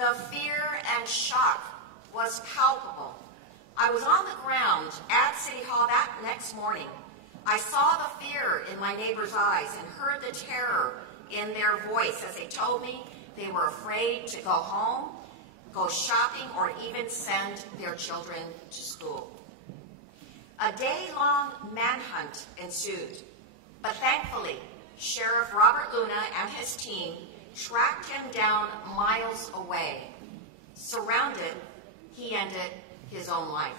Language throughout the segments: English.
The fear and shock was palpable. I was on the ground at City Hall that next morning. I saw the fear in my neighbors' eyes and heard the terror in their voice as they told me they were afraid to go home, go shopping, or even send their children to school. A day-long manhunt ensued, but thankfully, Sheriff Robert Luna and his team tracked him down miles away. Surrounded, he ended his own life.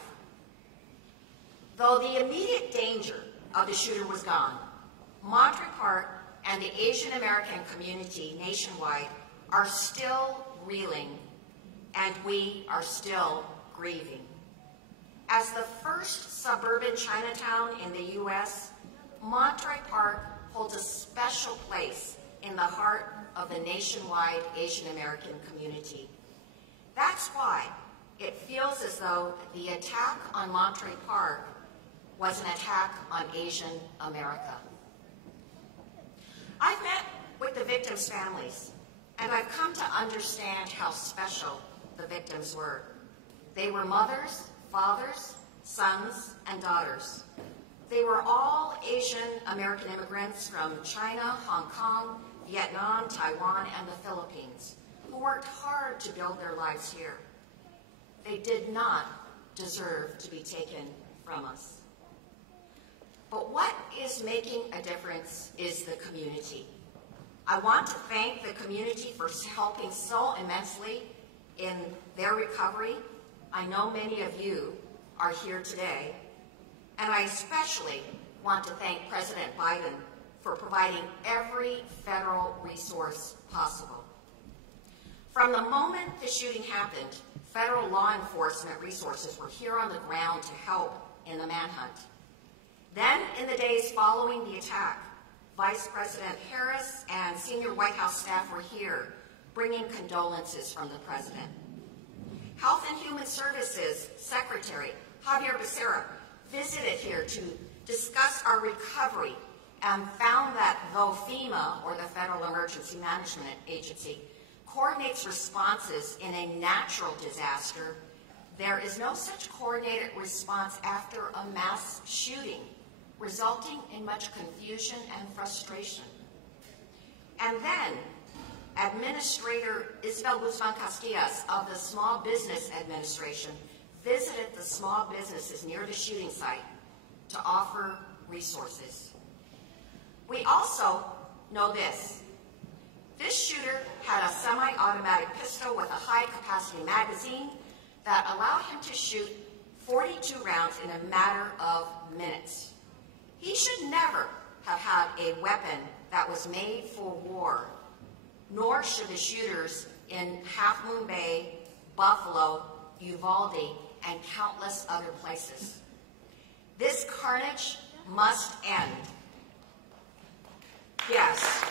Though the immediate danger of the shooter was gone, Monterey Park and the Asian American community nationwide are still reeling, and we are still grieving. As the first suburban Chinatown in the U.S., Monterey Park holds a special place in the heart of the nationwide Asian American community. That's why it feels as though the attack on Monterey Park was an attack on Asian America. I've met with the victims' families, and I've come to understand how special the victims were. They were mothers, fathers, sons, and daughters. They were all Asian American immigrants from China, Hong Kong, Vietnam, Taiwan, and the Philippines, who worked hard to build their lives here. They did not deserve to be taken from us. But what is making a difference is the community. I want to thank the community for helping so immensely in their recovery. I know many of you are here today, and I especially want to thank President Biden for providing every federal resource possible. From the moment the shooting happened, federal law enforcement resources were here on the ground to help in the manhunt. Then, in the days following the attack, Vice President Harris and senior White House staff were here, bringing condolences from the president. Health and Human Services Secretary Javier Becerra visited here to discuss our recovery and found that though FEMA, or the Federal Emergency Management Agency, coordinates responses in a natural disaster, there is no such coordinated response after a mass shooting, resulting in much confusion and frustration. And then, Administrator Isabel Guzman Castillas of the Small Business Administration visited the small businesses near the shooting site to offer resources. We also know this. This shooter had a semi-automatic pistol with a high-capacity magazine that allowed him to shoot 42 rounds in a matter of minutes. He should never have had a weapon that was made for war, nor should the shooters in Half Moon Bay, Buffalo, Uvalde, and countless other places. This carnage must end. Yes.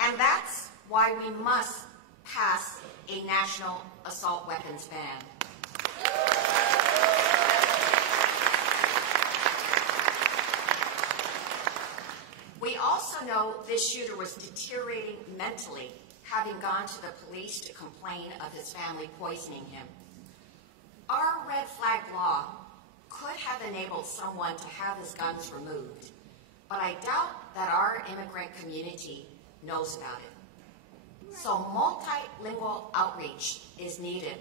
And that's why we must pass a national assault weapons ban. We also know this shooter was deteriorating mentally, having gone to the police to complain of his family poisoning him. Our red flag law could have enabled someone to have his guns removed, but I doubt that our immigrant community knows about it. So multilingual outreach is needed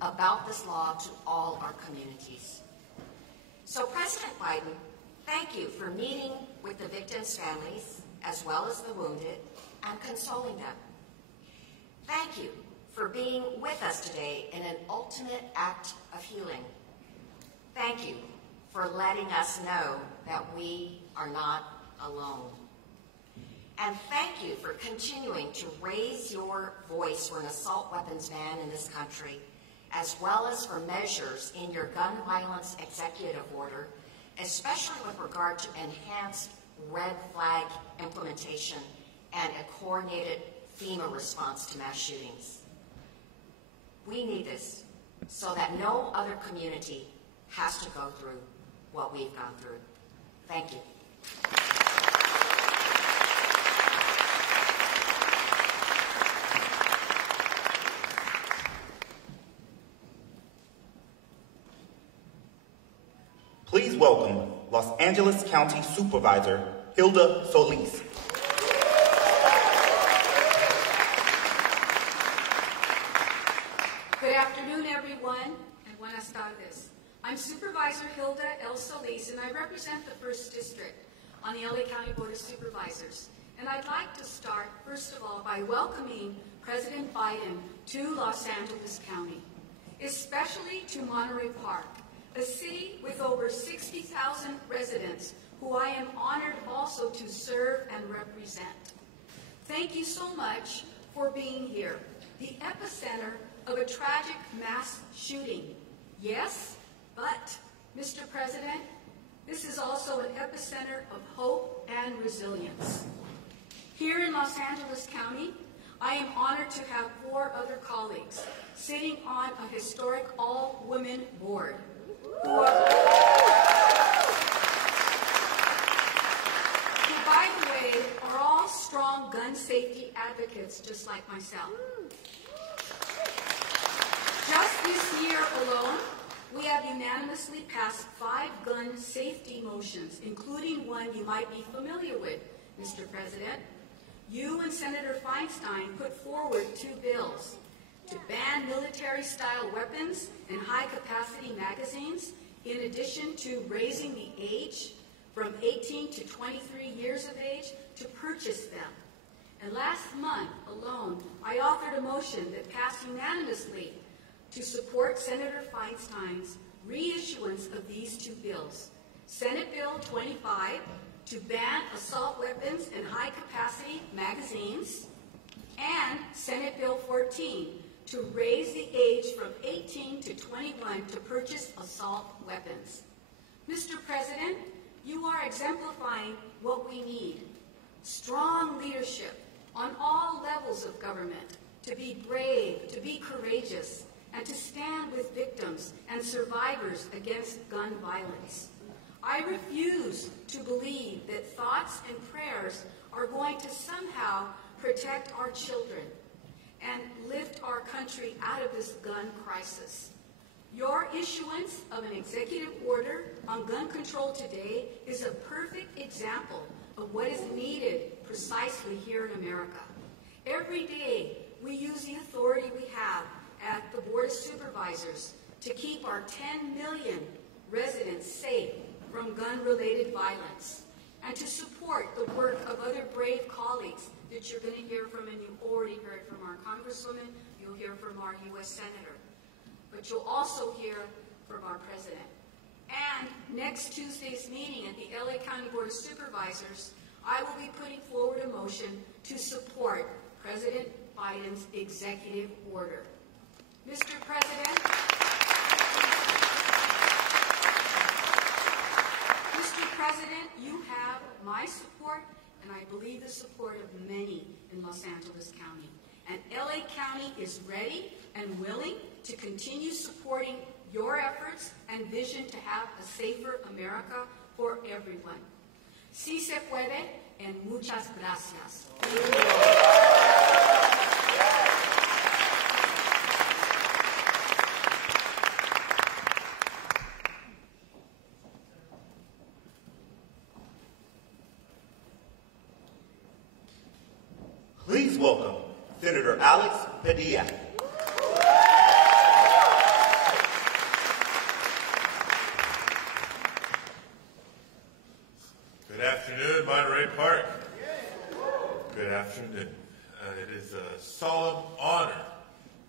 about this law to all our communities. So President Biden, thank you for meeting with the victims' families as well as the wounded and consoling them. Thank you for being with us today in an ultimate act of healing. Thank you for letting us know that we are not alone. And thank you for continuing to raise your voice for an assault weapons ban in this country, as well as for measures in your gun violence executive order, especially with regard to enhanced red flag implementation and a coordinated FEMA response to mass shootings. We need this so that no other community has to go through what we've gone through. Thank you. Angeles County Supervisor, Hilda Solis. Good afternoon, everyone, and buenas tardes. I'm Supervisor Hilda L. Solis, and I represent the 1st District on the LA County Board of Supervisors. And I'd like to start, first of all, by welcoming President Biden to Los Angeles County, especially to Monterey Park, a city with over 60,000 residents who I am honored also to serve and represent. Thank you so much for being here, the epicenter of a tragic mass shooting. Yes, but, Mr. President, this is also an epicenter of hope and resilience. Here in Los Angeles County, I am honored to have 4 other colleagues sitting on a historic all-women board who, by the way, are all strong gun safety advocates just like myself. Just this year alone, we have unanimously passed 5 gun safety motions, including one you might be familiar with, Mr. President. You and Senator Feinstein put forward 2 bills to ban military-style weapons and high-capacity magazines, in addition to raising the age from 18 to 23 years of age to purchase them. And last month alone, I authored a motion that passed unanimously to support Senator Feinstein's reissuance of these 2 bills. Senate Bill 25 to ban assault weapons and high-capacity magazines, and Senate Bill 14 to raise the age from 18 to 21 to purchase assault weapons. Mr. President, you are exemplifying what we need: strong leadership on all levels of government, to be brave, to be courageous, and to stand with victims and survivors against gun violence. I refuse to believe that thoughts and prayers are going to somehow protect our children and lift our country out of this gun crisis. Your issuance of an executive order on gun control today is a perfect example of what is needed precisely here in America. Every day, we use the authority we have at the Board of Supervisors to keep our 10 million residents safe from gun-related violence, and to support the work of other brave colleagues that you're going to hear from, and you already heard from our Congresswoman, you'll hear from our U.S. Senator, but you'll also hear from our President. And next Tuesday's meeting at the LA County Board of Supervisors, I will be putting forward a motion to support President Biden's executive order. Mr. President, you have my support, and I believe the support of many in Los Angeles County. And LA County is ready and willing to continue supporting your efforts and vision to have a safer America for everyone. Si se puede, and muchas gracias. Please welcome Senator Alex Padilla. Good afternoon, Monterey Park. Good afternoon. It is a solemn honor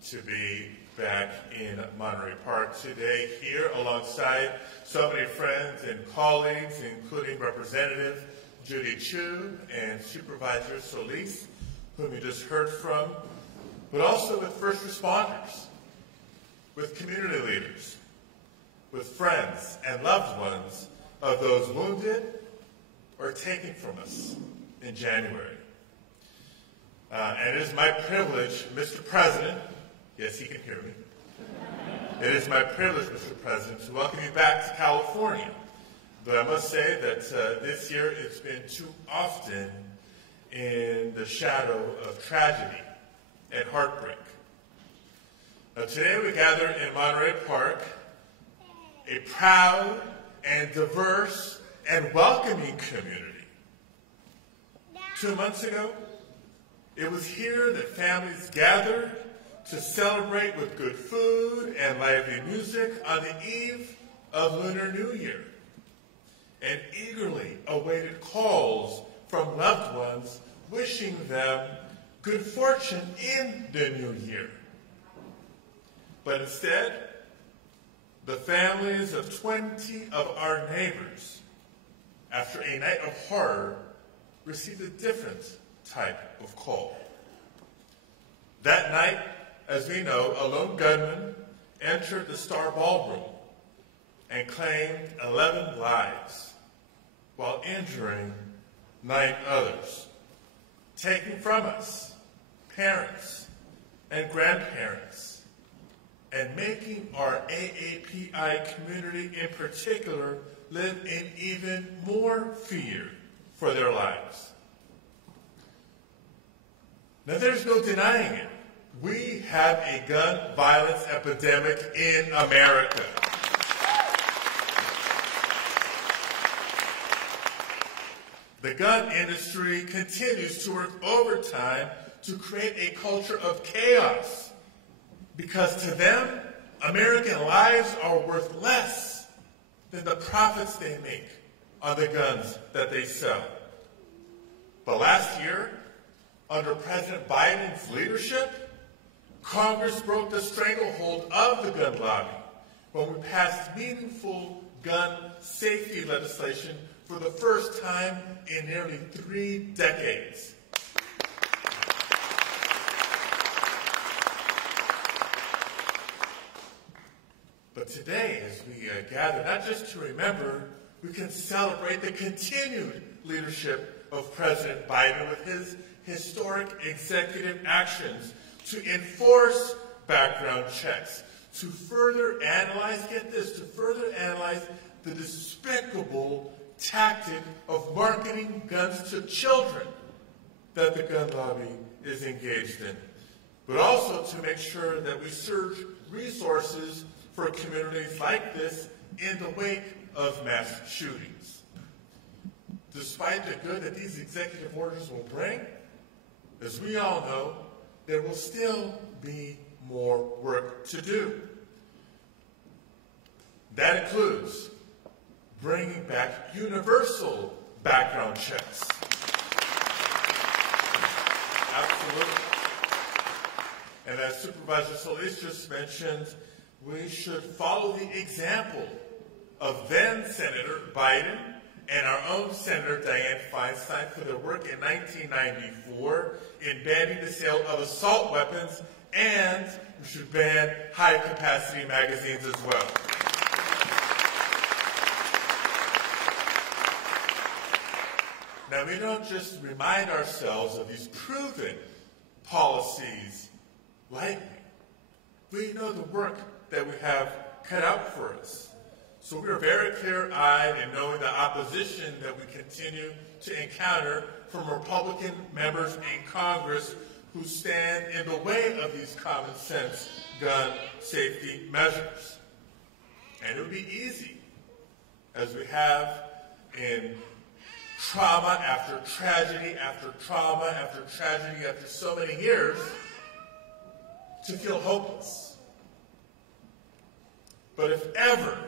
to be back in Monterey Park today, here alongside so many friends and colleagues, including Representative Judy Chu and Supervisor Solis, whom you just heard from, but also with first responders, with community leaders, with friends and loved ones of those wounded or taken from us in January. And it is my privilege, Mr. President, yes, he can hear me. It is my privilege, Mr. President, to welcome you back to California. But I must say that this year it's been too often in the shadow of tragedy and heartbreak. Today we gather in Monterey Park, a proud and diverse and welcoming community. 2 months ago, it was here that families gathered to celebrate with good food and lively music on the eve of Lunar New Year, and eagerly awaited calls from loved ones wishing them good fortune in the new year. But instead, the families of 20 of our neighbors, after a night of horror, received a different type of call. That night, as we know, a lone gunman entered the Star Ballroom and claimed 11 lives while injuring 9 others, taking from us parents and grandparents and making our AAPI community in particular live in even more fear for their lives. Now, there's no denying it. We have a gun violence epidemic in America. The gun industry continues to work overtime to create a culture of chaos because to them, American lives are worth less than the profits they make on the guns that they sell. But last year, under President Biden's leadership, Congress broke the stranglehold of the gun lobby when we passed meaningful gun safety legislation for the first time in nearly 3 decades. But today, as we gather, not just to remember, we can celebrate the continued leadership of President Biden with his historic executive actions to enforce background checks, to further analyze, get this, to further analyze the despicable tactic of marketing guns to children that the gun lobby is engaged in, but also to make sure that we surge resources for communities like this in the wake of mass shootings. Despite the good that these executive orders will bring, as we all know, there will still be more work to do. That includes bringing back universal background checks. Absolutely. And as Supervisor Solis just mentioned, we should follow the example of then Senator Biden and our own Senator Dianne Feinstein for their work in 1994 in banning the sale of assault weapons, and we should ban high-capacity magazines as well. Now, we don't just remind ourselves of these proven policies lightly. We know the work that we have cut out for us. So we are very clear-eyed in knowing the opposition that we continue to encounter from Republican members in Congress who stand in the way of these common-sense gun safety measures. And it would be easy, as we have in trauma after tragedy after trauma after tragedy after so many years, to feel hopeless. But if ever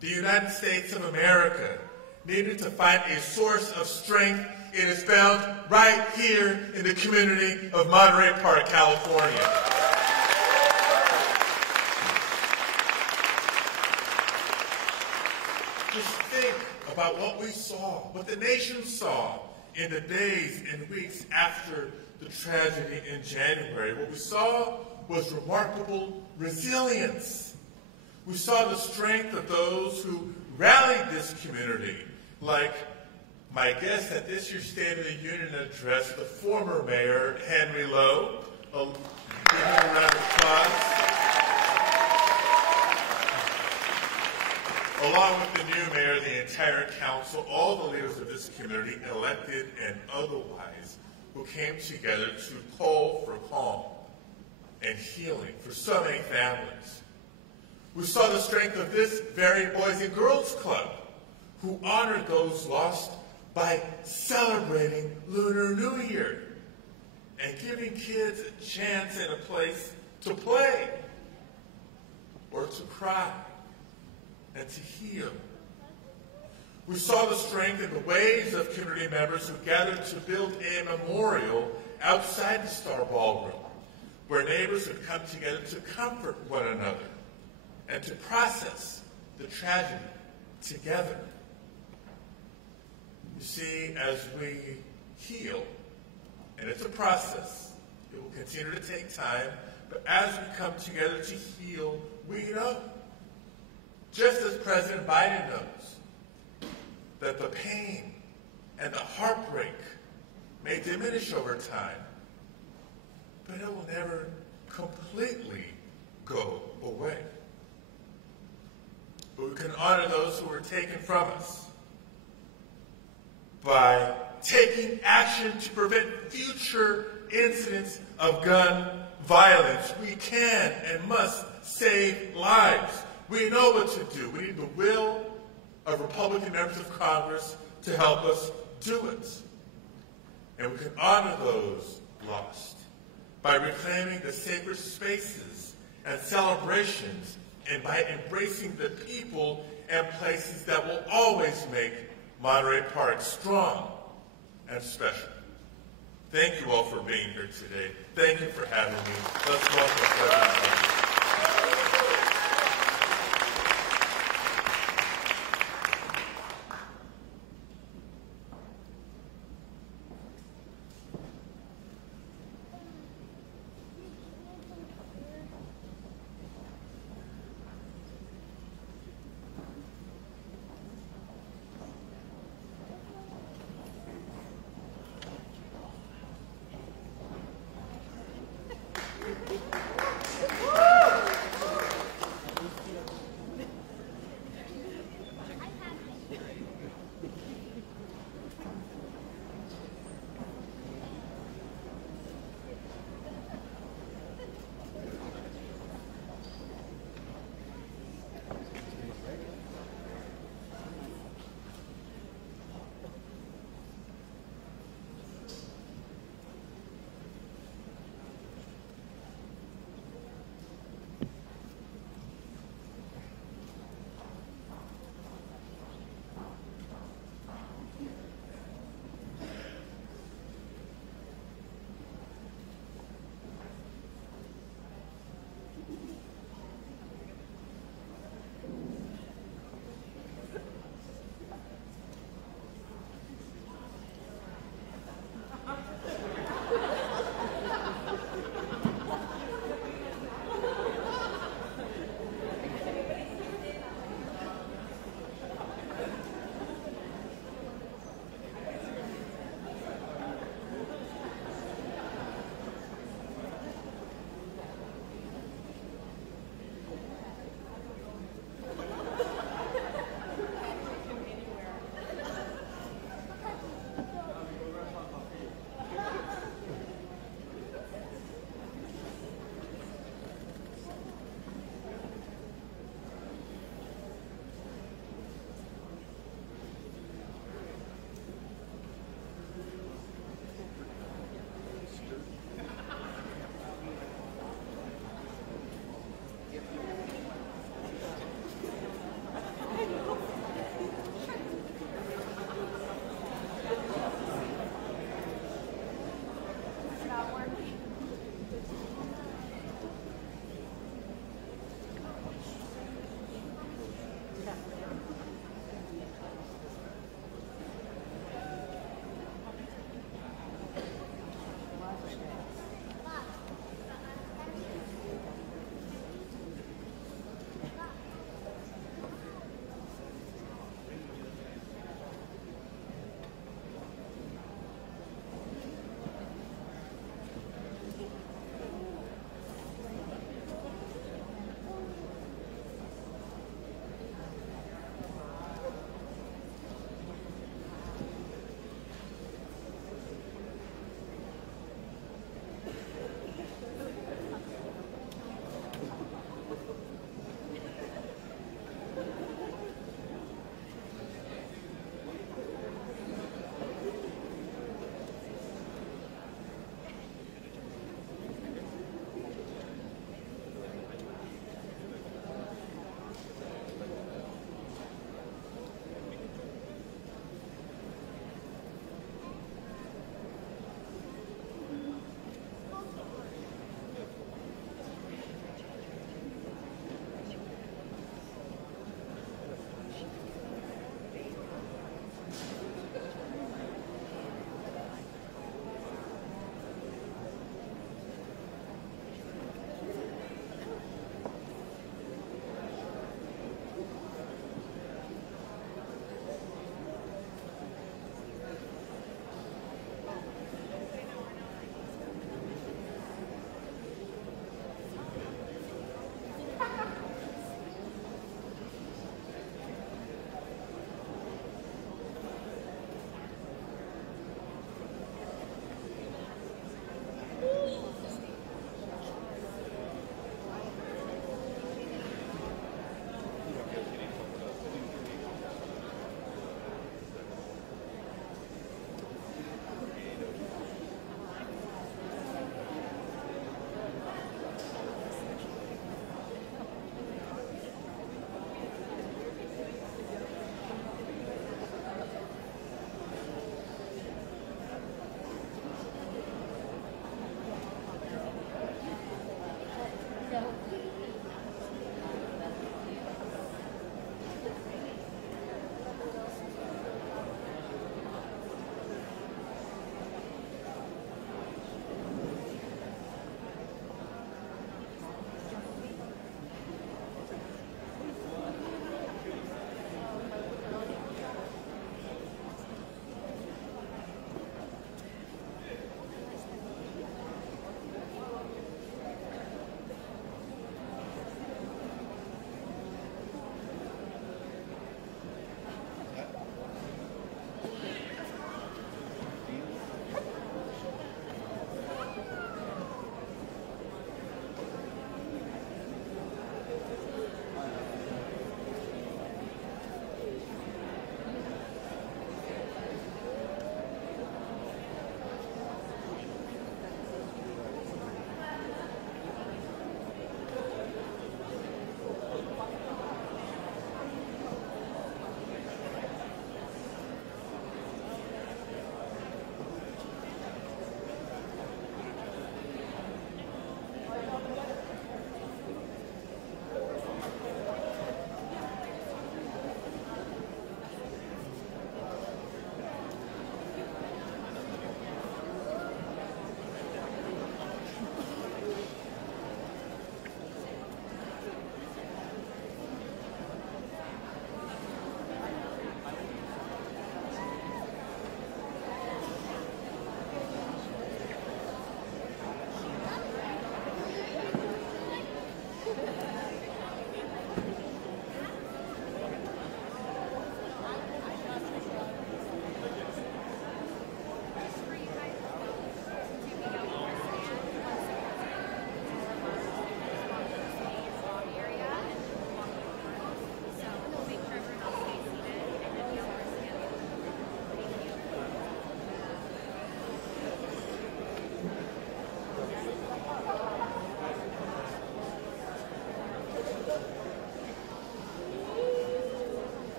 the United States of America needed to find a source of strength, it is found right here in the community of Monterey Park, California. Just think about what we saw, what the nation saw in the days and weeks after the tragedy in January. What we saw was remarkable resilience. We saw the strength of those who rallied this community, like my guest at this year's State of the Union address, the former mayor, Henry Lowe. Give him a round of applause. Along with the new mayor, the entire council, all the leaders of this community, elected and otherwise, who came together to call for calm and healing for so many families. We saw the strength of this very Boys and Girls Club, who honor those lost by celebrating Lunar New Year and giving kids a chance and a place to play or to cry and to heal. We saw the strength in the waves of community members who gathered to build a memorial outside the Star Ballroom, where neighbors would come together to comfort one another and to process the tragedy together. You see, as we heal, and it's a process, it will continue to take time, but as we come together to heal, we know, just as President Biden knows, that the pain and the heartbreak may diminish over time, but it will never completely go away. But we can honor those who were taken from us by taking action to prevent future incidents of gun violence. We can and must save lives. We know what to do. We need the will of Republican members of Congress to help us do it. And we can honor those lost by reclaiming the sacred spaces and celebrations and by embracing the people and places that will always make Monterey Park strong and special. Thank you all for being here today. Thank you for having me. Let's welcome President Biden.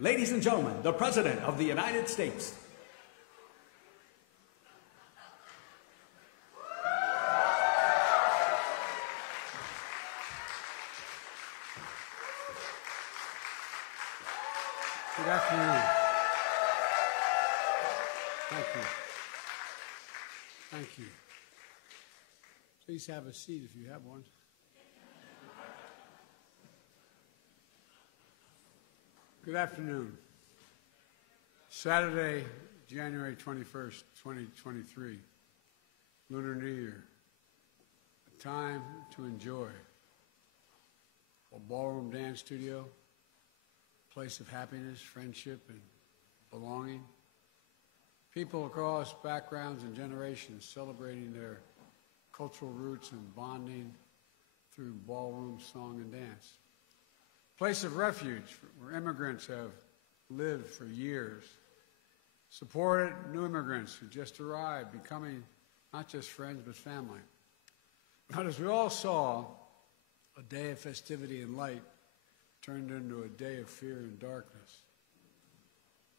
ladies and gentlemen, the President of the United States. Good afternoon. Thank you. Thank you. Please have a seat if you have one. Good afternoon. Saturday, January 21st, 2023, Lunar New Year. A time to enjoy. A ballroom dance studio, place of happiness, friendship, and belonging. People across backgrounds and generations celebrating their cultural roots and bonding through ballroom song and dance. Place of refuge where immigrants have lived for years. Supported new immigrants who just arrived, becoming not just friends but family. But as we all saw, a day of festivity and light turned into a day of fear and darkness.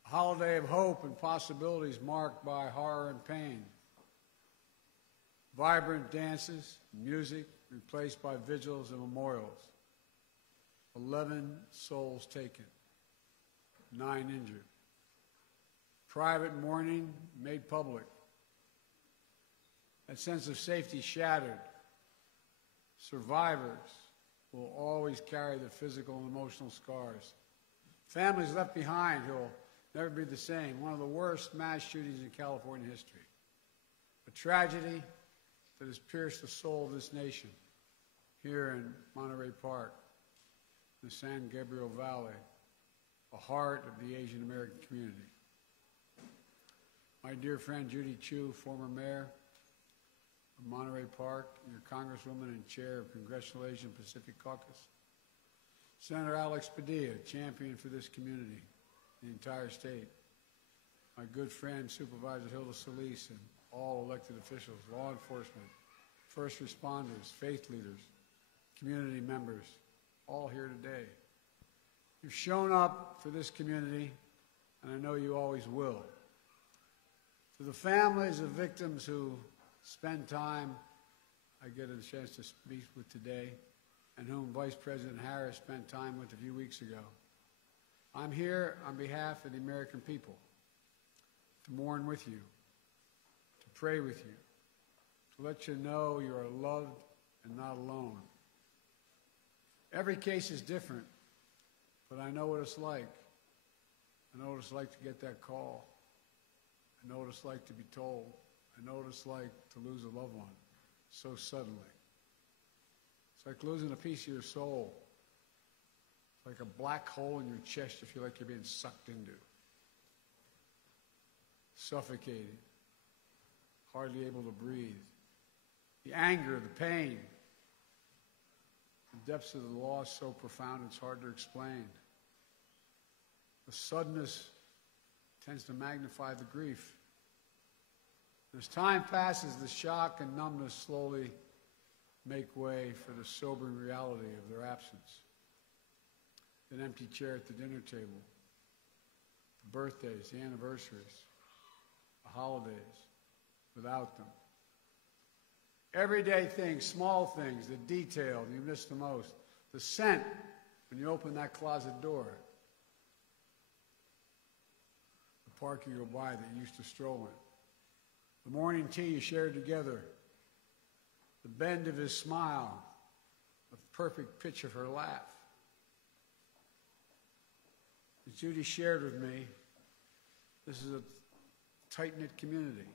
A holiday of hope and possibilities marked by horror and pain. Vibrant dances, music replaced by vigils and memorials. 11 souls taken, 9 injured. Private mourning made public. That sense of safety shattered. Survivors will always carry the physical and emotional scars. Families left behind who will never be the same. One of the worst mass shootings in California history. A tragedy that has pierced the soul of this nation here in Monterey Park, the San Gabriel Valley, the heart of the Asian American community. My dear friend Judy Chu, former mayor of Monterey Park, your congresswoman and chair of Congressional Asian Pacific Caucus. Senator Alex Padilla, champion for this community, the entire state. My good friend Supervisor Hilda Solis and all elected officials, law enforcement, first responders, faith leaders, community members, all here today. You've shown up for this community, and I know you always will. To the families of victims who spend time, I get a chance to speak with today, and whom Vice President Harris spent time with a few weeks ago. I'm here on behalf of the American people to mourn with you, to pray with you, to let you know you are loved and not alone. Every case is different, but I know what it's like. I know what it's like to get that call. I know what it's like to be told. I know what it's like to lose a loved one so suddenly. It's like losing a piece of your soul. It's like a black hole in your chest you feel like you're being sucked into. Suffocated. Hardly able to breathe. The anger, the pain. The depths of the loss so profound it's hard to explain. The suddenness tends to magnify the grief. As time passes, the shock and numbness slowly make way for the sobering reality of their absence. An empty chair at the dinner table, the birthdays, the anniversaries, the holidays, without them. Everyday things, small things, the detail you miss the most. The scent when you open that closet door. The park you go by that you used to stroll in. The morning tea you shared together. The bend of his smile. The perfect pitch of her laugh. As Judy shared with me, this is a tight-knit community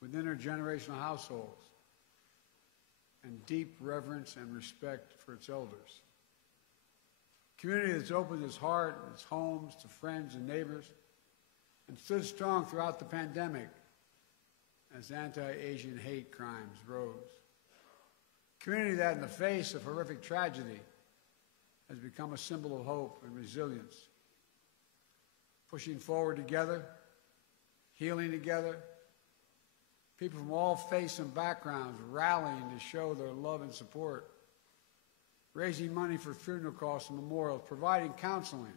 with intergenerational households and deep reverence and respect for its elders. A community that's opened its heart and its homes to friends and neighbors and stood strong throughout the pandemic as anti-Asian hate crimes rose. A community that in the face of horrific tragedy has become a symbol of hope and resilience. Pushing forward together, healing together, people from all faiths and backgrounds rallying to show their love and support, raising money for funeral costs and memorials, providing counseling,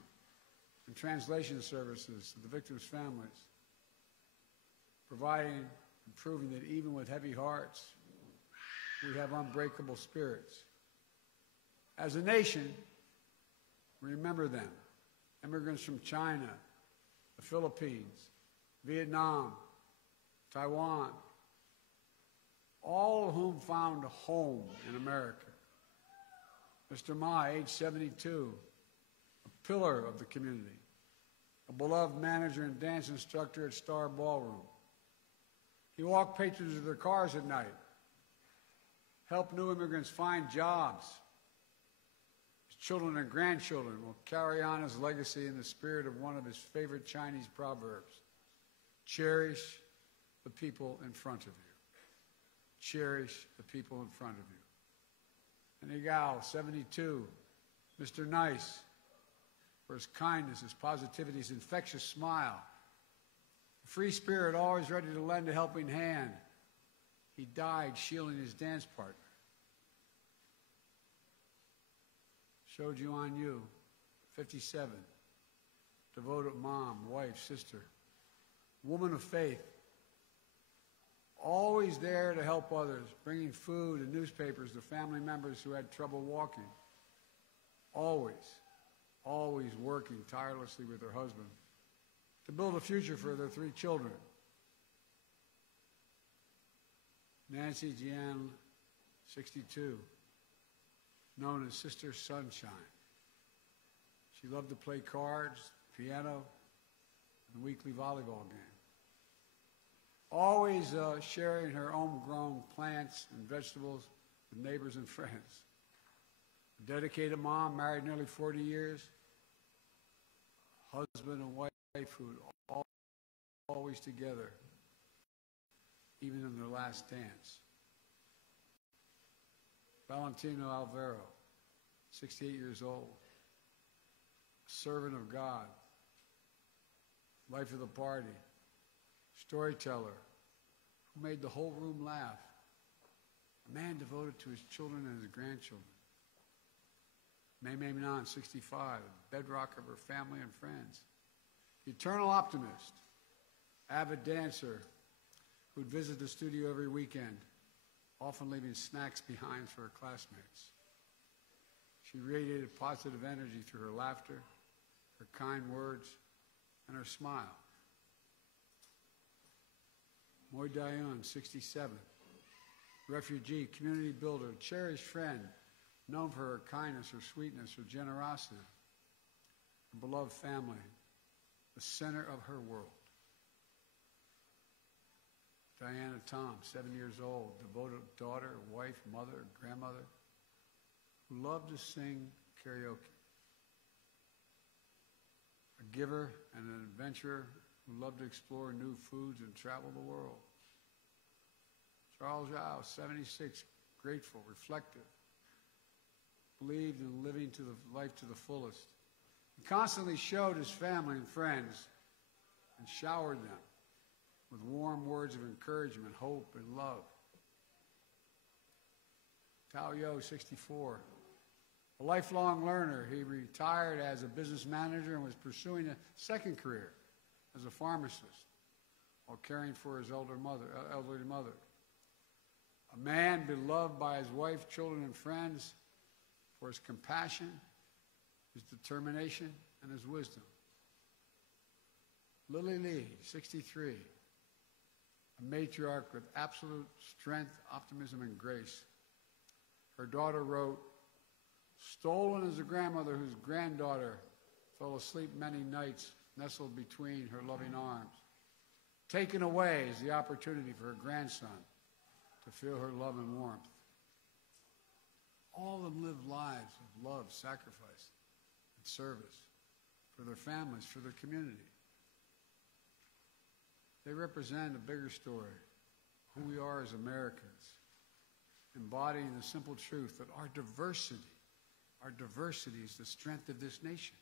and translation services to the victims' families, providing and proving that even with heavy hearts, we have unbreakable spirits. As a nation, remember them. Immigrants from China, the Philippines, Vietnam, Taiwan, all of whom found a home in America. Mr. Ma, age 72, a pillar of the community, a beloved manager and dance instructor at Star Ballroom. He walked patrons to their cars at night, helped new immigrants find jobs. His children and grandchildren will carry on his legacy in the spirit of one of his favorite Chinese proverbs: cherish the people in front of you. Cherish the people in front of you. And Igao, 72, Mr. Nice, for his kindness, his positivity, his infectious smile, a free spirit always ready to lend a helping hand. He died shielding his dance partner. Shoju on you, 57, devoted mom, wife, sister, woman of faith, always there to help others, bringing food and newspapers to family members who had trouble walking. Always, always working tirelessly with her husband to build a future for their 3 children. Nancy Jian, 62, known as Sister Sunshine. She loved to play cards, piano, and the weekly volleyball game. Always sharing her homegrown plants and vegetables with neighbors and friends. A dedicated mom, married nearly 40 years. Husband and wife who were always together, even in their last dance. Valentino Alvaro, 68 years old, a servant of God, life of the party, storyteller who made the whole room laugh, a man devoted to his children and his grandchildren. May Manon, 65, bedrock of her family and friends, eternal optimist, avid dancer who'd visit the studio every weekend, often leaving snacks behind for her classmates. She radiated positive energy through her laughter, her kind words, and her smile. Moy Dayun, 67, refugee, community builder, cherished friend, known for her kindness, her sweetness, her generosity, her beloved family, the center of her world. Diana Tom, 7 years old, devoted daughter, wife, mother, grandmother, who loved to sing karaoke. A giver and an adventurer who loved to explore new foods and travel the world. Charles Zhao, 76, grateful, reflective, believed in living to the life to the fullest. He constantly showed his family and friends and showered them with warm words of encouragement, hope, and love. Tao Yo, 64, a lifelong learner. He retired as a business manager and was pursuing a second career as a pharmacist while caring for his elderly mother. A man beloved by his wife, children, and friends for his compassion, his determination, and his wisdom. Lily Lee, 63, a matriarch with absolute strength, optimism, and grace. Her daughter wrote, "Stolen is a grandmother whose granddaughter fell asleep many nights nestled between her loving arms. Taken away is the opportunity for her grandson to feel her love and warmth." All of them live lives of love, sacrifice, and service for their families, for their community. They represent a bigger story, who we are as Americans, embodying the simple truth that our diversity is the strength of this nation.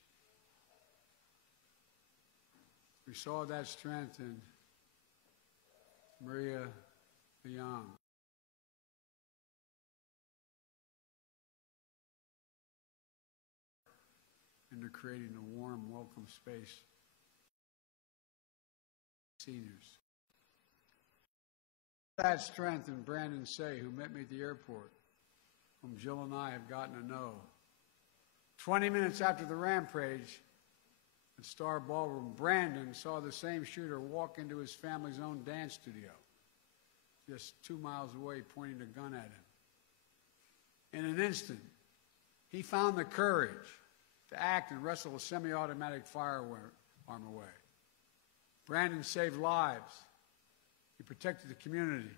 We saw that strength in Maria Leong. In to creating a warm, welcome space. Seniors. That strength in Brandon Say, who met me at the airport, whom Jill and I have gotten to know. 20 minutes after the rampage at Star Ballroom, Brandon saw the same shooter walk into his family's own dance studio, just 2 miles away, pointing a gun at him. In an instant, he found the courage to act and wrestle a semi-automatic firearm away. Brandon saved lives. He protected the community.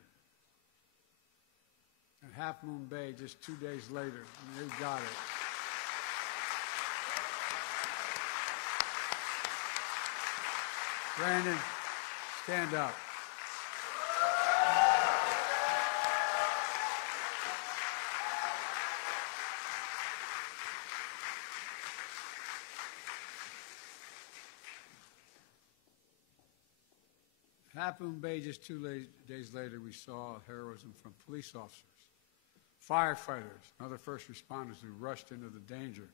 At Half Moon Bay, just 2 days later, they got it. Brandon, stand up. Half Moon Bay, just 2 days later, we saw heroism from police officers, firefighters, and other first responders who rushed into the danger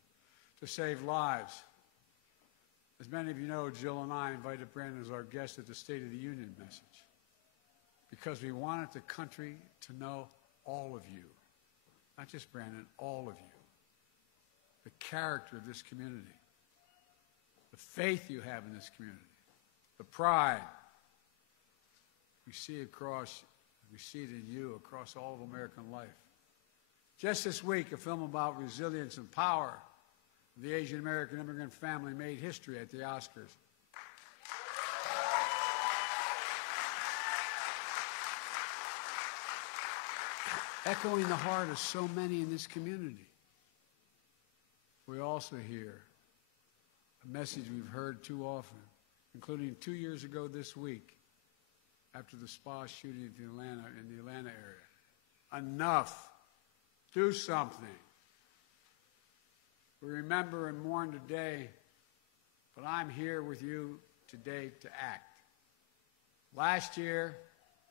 to save lives. As many of you know, Jill and I invited Brandon as our guest at the State of the Union message because we wanted the country to know all of you, not just Brandon, all of you, the character of this community, the faith you have in this community, the pride. We see it in you across all of American life. Just this week, a film about resilience and power of the Asian American immigrant family made history at the Oscars. Echoing the heart of so many in this community. We also hear a message we've heard too often, including 2 years ago this week, after the spa shooting in the Atlanta area. Enough. Do something. We remember and mourn today, but I'm here with you today to act. Last year,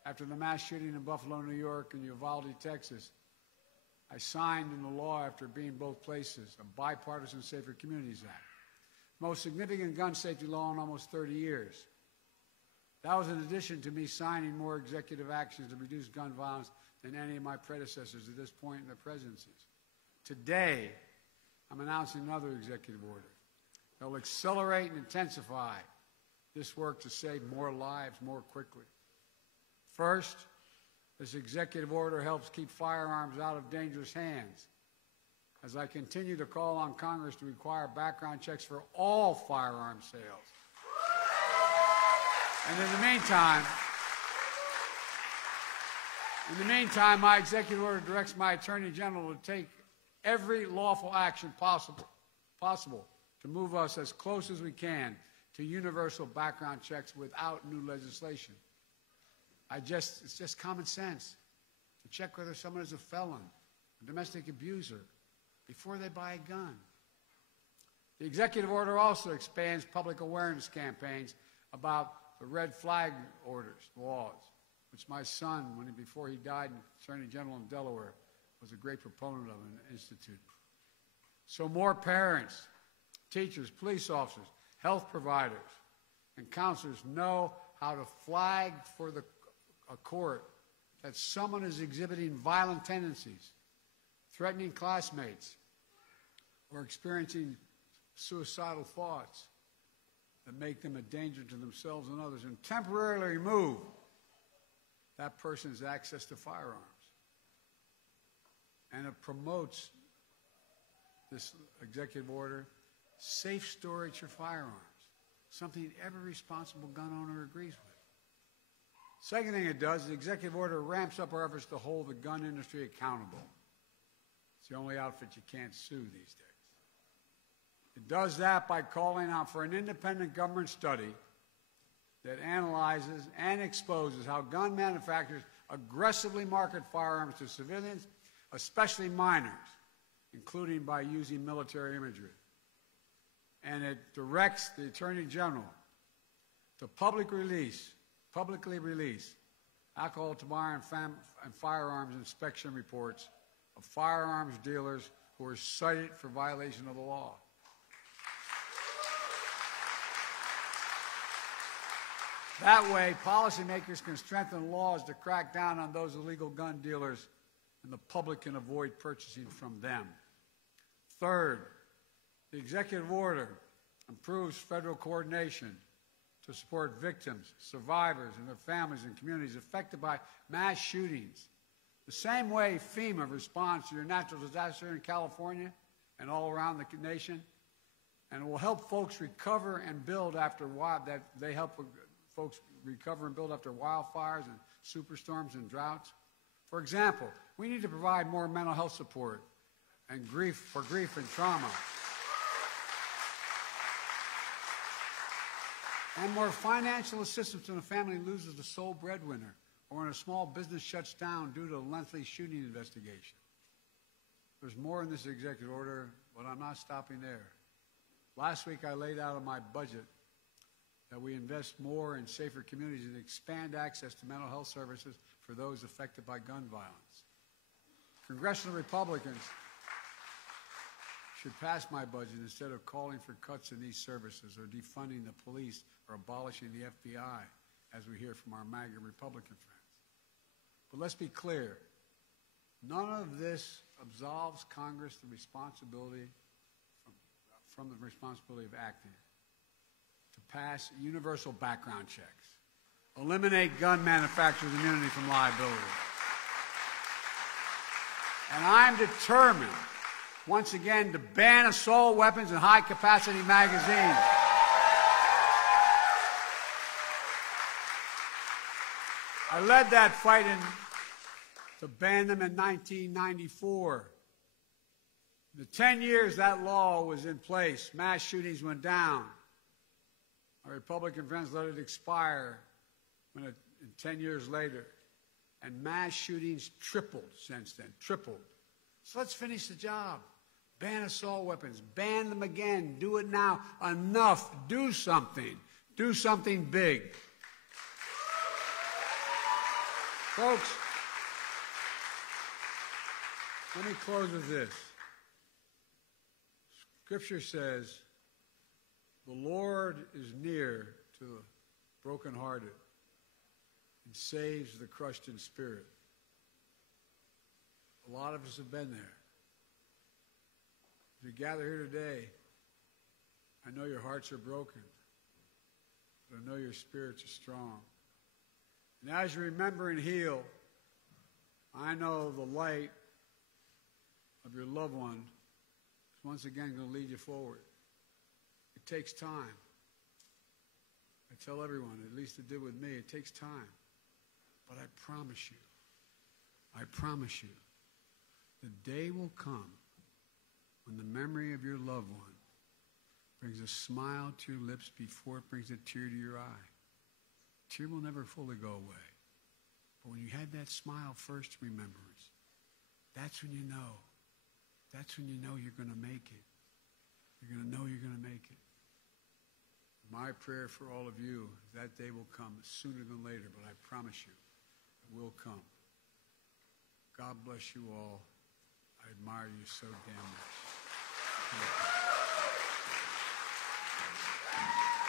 after the mass shooting in Buffalo, New York, and Uvalde, Texas, I signed into law, after being both places, a bipartisan Safer Communities Act, most significant gun safety law in almost 30 years. That was in addition to me signing more executive actions to reduce gun violence than any of my predecessors at this point in their presidencies. Today, I'm announcing another executive order that will accelerate and intensify this work to save more lives more quickly. First, this executive order helps keep firearms out of dangerous hands, as I continue to call on Congress to require background checks for all firearm sales. And in the meantime, my executive order directs my Attorney General to take every lawful action possible to move us as close as we can to universal background checks without new legislation. It's just common sense to check whether someone is a felon, a domestic abuser, before they buy a gun. The executive order also expands public awareness campaigns about the red flag laws, which my son, before he died, Attorney General in Delaware, was a great proponent of and instituted. So more parents, teachers, police officers, health providers, and counselors know how to flag for a court that someone is exhibiting violent tendencies, threatening classmates, or experiencing suicidal thoughts that make them a danger to themselves and others, and temporarily remove that person's access to firearms. And it promotes, this executive order, safe storage for firearms, something every responsible gun owner agrees with. Second thing it does, the executive order ramps up our efforts to hold the gun industry accountable. It's the only outfit you can't sue these days. It does that by calling out for an independent government study that analyzes and exposes how gun manufacturers aggressively market firearms to civilians, especially minors, including by using military imagery. And it directs the Attorney General to publicly release alcohol, tobacco, and firearms inspection reports of firearms dealers who are cited for violation of the law. That way, policymakers can strengthen laws to crack down on those illegal gun dealers, and the public can avoid purchasing from them. Third, the executive order improves federal coordination to support victims, survivors, and their families and communities affected by mass shootings. The same way FEMA responds to your natural disaster in California and all around the nation, and it will help folks recover and build after folks recover and build after wildfires and superstorms and droughts. For example, we need to provide more mental health support and grief and trauma, and more financial assistance when a family loses the sole breadwinner or when a small business shuts down due to a lengthy shooting investigation. There's more in this executive order, but I'm not stopping there. Last week I laid out in my budget that we invest more in safer communities and expand access to mental health services for those affected by gun violence. Congressional Republicans should pass my budget instead of calling for cuts in these services or defunding the police or abolishing the FBI, as we hear from our MAGA Republican friends. But let's be clear, none of this absolves Congress the responsibility from the responsibility of acting to pass universal background checks, eliminate gun manufacturers' immunity from liability. And I'm determined, once again, to ban assault weapons and high-capacity magazines. I led that fight to ban them in 1994. In the 10 years that law was in place, mass shootings went down. Our Republican friends let it expire 10 years later. And mass shootings tripled since then, tripled. So let's finish the job. Ban assault weapons. Ban them again. Do it now. Enough. Do something. Do something big. Folks, let me close with this. Scripture says, the Lord is near to the brokenhearted and saves the crushed in spirit. A lot of us have been there. As we gather here today, I know your hearts are broken, but I know your spirits are strong. And as you remember and heal, I know the light of your loved one is once again going to lead you forward. It takes time. I tell everyone, at least it did with me, it takes time. But I promise you, the day will come when the memory of your loved one brings a smile to your lips before it brings a tear to your eye. A tear will never fully go away. But when you had that smile first remembrance, that's when you know. That's when you know you're going to make it. You're going to know you're going to make it. My prayer for all of you is that day will come sooner than later, but I promise you, it will come. God bless you all. I admire you so damn much. Thank you.